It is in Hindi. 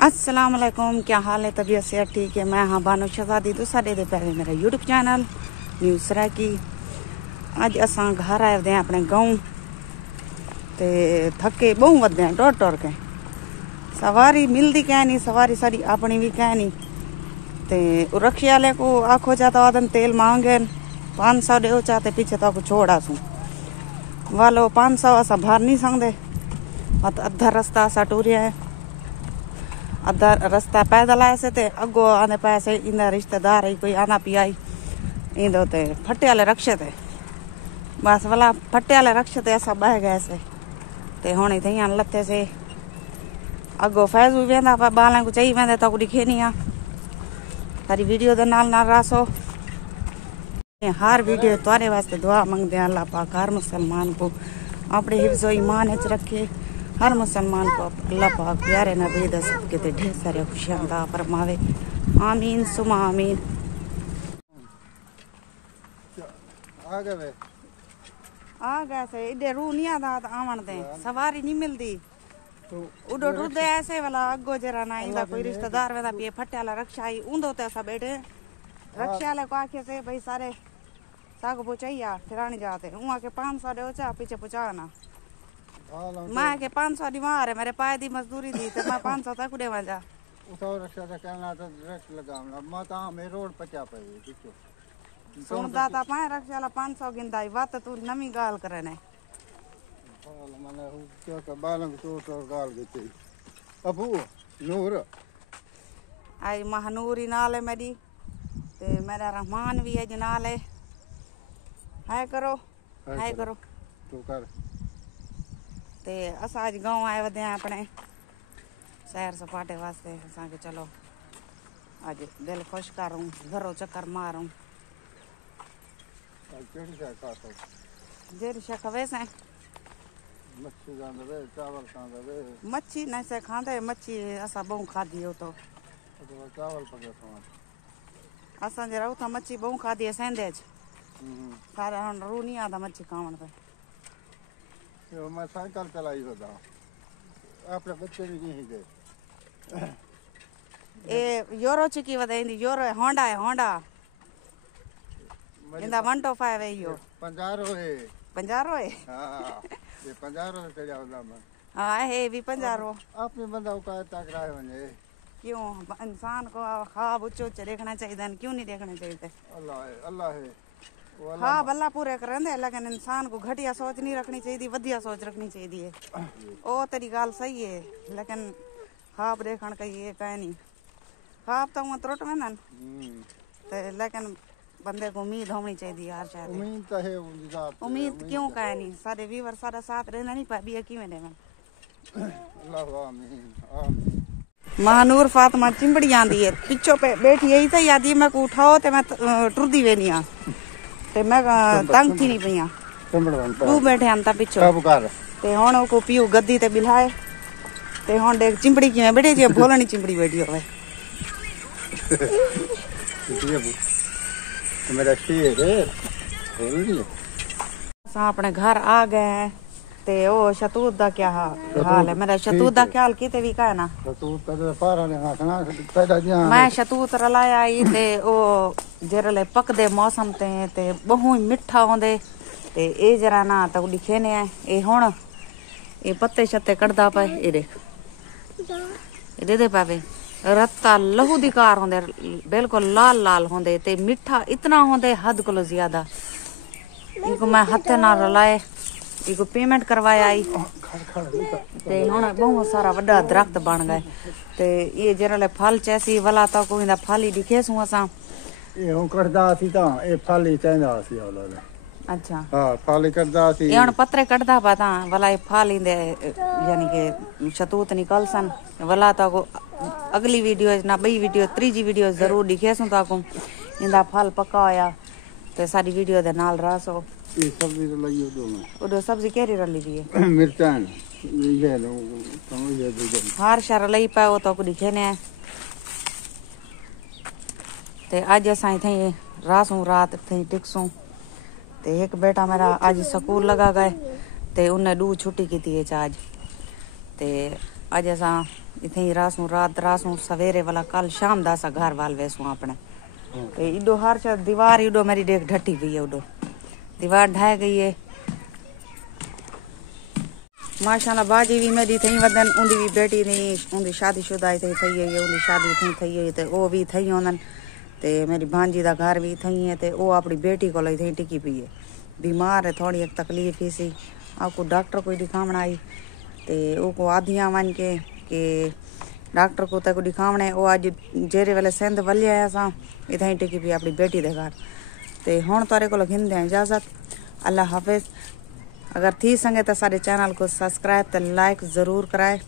अस्सलाम वालेकुम, क्या हाल है? तबीयत से ठीक है। मैं हाँ बानो शहजादी तो साढ़े दे पहले मेरा यूट्यूब चैनल न्यूज़रा की। अज असां घर आए दे अपने गाँव ते थके बहु वधे हैं टुर टुर के। सवारी मिलती क्या नहीं, सवारी सारी अपनी भी क्या नहीं। ते रक्शे वाले को आखो चाहता वादन तेल मांगे 500 दो चाहते पीछे तो आपको छोड़ा सूँ वालो 500 असा भर नहीं सकते। अद्धा रास्ता असा टूरिया है, अद्धा रास्ता पैदल आए से ते अगो आने पैसे इंदा रिश्तेदार ही कोई आना पिया इंदो ते फट्टे वाले रक्शे ते बस वाला फट्टे वाले रक्शे ते असा बह गए से ते हुण इथे ही लत्ते से अगो फैज भी वेंदा पर बालें को चाहिए वेंदे तो दिखे नहीं आ। सारी वीडियो दे नाल नाल रासो। हर वीडियो तुम्हारे वास्ते दुआ मंगते हैं अल्लाह पाक हर मुसलमान को अपने हिफ्ज़ो ईमान च रखे। हर मुसलमान को अल्लाह पाक प्यारे नबी दे सदके ते ढेर सारे खुशियां अता फरमावे। आमीन सुमा आमीन। आ गए से इधर रू नहीं आता आवन दे सवारी नहीं मिलती उडो टुरदे ऐसे वाला अगो जरा ना इंदा कोई रिश्तेदार वेदा पिए फट्टे वाला रक्षा आई उंदो ते असा बैठे रक्षा वाले को आखे से भाई सारे साग पहुंचाइया फिर आने जाते वहाँ के 500 दे चा पीछे पहुंचाना। मैं के 500 दी मार है मेरे पाए दी मजदूरी दी तो मैं 500 तक उड़े वजा उठाओ रक्षा का कहना तो डायरेक्ट लगावना मैं ता में रोड पचा पे दिखो सुनदा ता पाए रक्षा वाला 500 गिंदा बात तू नमी गाल करे ने हाल माने क्या का बालंग तो गाल गई अबू नूर आई महानूरी नाल है मेरी ते मेरा रहमान भी है जनाल है। हाय करो हाय करो तू कर ते असा आज गाँव आए वधे अपने सैर सपाटे वास्ते असा के चलो आज दिल खुश करूं घरों चक्कर मारूं जेरी शक वैसे मच्छी खांदे वे चावल खांदे वे मच्छी न से खांदे मच्छी असा बहु खाधी हो तो चावल पके खान असा जे रहू था मच्छी बहु खाधी है सेंदे सारे हम रू नहीं आता मच्छी खावन पे यो मैं साइकिल चलाई होता आपने बच्चे भी नहीं गए ए यूरो चिकी वदेंदी यूरो होंडा है होंडा इंदा 125 है यो 50 है 50 है हां ये 50 चढ़ा होता मैं हां है भी 50 आपने बंदा का तक रहा है क्यों इंसान को ख्वाब ऊंचे ऊंचे देखना चाहिए क्यों नहीं देखना चाहिए। अल्लाह है हाँ भला पूरे करेंदे लेकिन इंसान को घटिया सोच नहीं रखनी चाहिए वधिया सोच रखनी चाहिए। ओ तेरी गाल सही है लेकिन ख्वाब देखण का ये कह नहीं ख्वाब तो वो त्रुट में ना लेकिन बंदे को उम्मीद होनी चाहिए यार। शायद उम्मीद तो है उम्मीद क्यों कह नहीं सारे व्यूवर सारा साथ रहना नहीं पाबी है क्यों देवन अल्लाह आमीन आमीन। महानूर फातिमा चिंबड़ी आंदी है पिछो पे बैठी यही तो यादी मैं को उठाओ ते मैं टुरदी वेनी आ ते मैं तंग थी नहीं पिया तू बैठे अंता पिछो ते हुण को पियो गद्दी ते बिलाए ते हुण देख चिंबड़ी किवें बैठी जे भोलनी चिंबड़ी बैठी होवे मेरा शेर है सा अपने घर आ गए ते ओ शतूत दा क्या हाल है? मेरा शतूत दा ख्याल कीते भी का ना शतूत का पारा ने खाना पैदा दिया मैं शतूत रलाया आई ते ओ जरले पकदे मौसम ते बहु मिठा होंदे ते ए जरा ना तो दिखे ने ए हुण ए पत्ते शत्ते कड़दा पे ए देख ए दे पावे रत्ता लहू दिकार होंदे बिल्कुल लाल लाल होंदे ते मिठा इतना होंदे हद कोलो ज्यादा। इनको मैं हाथे ना रलाए इको पेमेंट करवाया आई ते हुण बहुत सारा बड़ा दरख्त बन गए ते ये जरले फल चैसी वाला तो कोई ना फल ही दिखे सु असा ये हूं करदा सी ता ए फल ही चांदा सी वाला अच्छा हां फल ही करदा सी ये हुण पत्रे कटदा पता वाला ये फल इंदे यानी के शतूत निकलसन वाला तो को अगली वीडियो ना बई वीडियो तीजी वीडियो जरूर दिखे सु ता को इंदा फल पक्का होया ते सारी वीडियो दे नाल रासो। ये सब्जी तो लगी दो में ओदो सब्जी केरी रली दी है मिर्चान ये लो समझ ये दे हार शर लई पाओ तो को दिखे ने ते आज असां थे रासू रात थे टिकसू ते एक बेटा मेरा आज स्कूल लगा गए ते उन्हें 2 छुट्टी की थी आज ते अज असां इत्थे ही रासूं रात रासूं सवेरे वाला कल शाम दा असां घर वाल वेसूं अपने ते इडो हर च दीवार इडो मेरी देख ढटी गई है उडो दीवार ढह गई है माशाल्लाह बाजी भी मेरी थी वदन उनकी भी बेटी थी उनकी शादीशुदा थी थी है उनकी शादी थी है तो वो भी थी उन्हनि ते मेरी भांजी का घर भी थी है तो वो अपनी बेटी को थी टिकी पी है बीमार है थोड़ी एक तकलीफ ही सी आपको डॉक्टर को दिखावना आई तो वो को आधिया वन के डॉक्टर को तक दिखावना है वो अज जेरे वेले सिंध वलिया है असां इतें टिकी पी अपनी बेटी के घर तो हुण तारे को घिंदे इजाजत अल्लाह हाफिज अगर थी सके तो सारे चैनल को सब्सक्राइब तो लाइक ज़रूर कराए।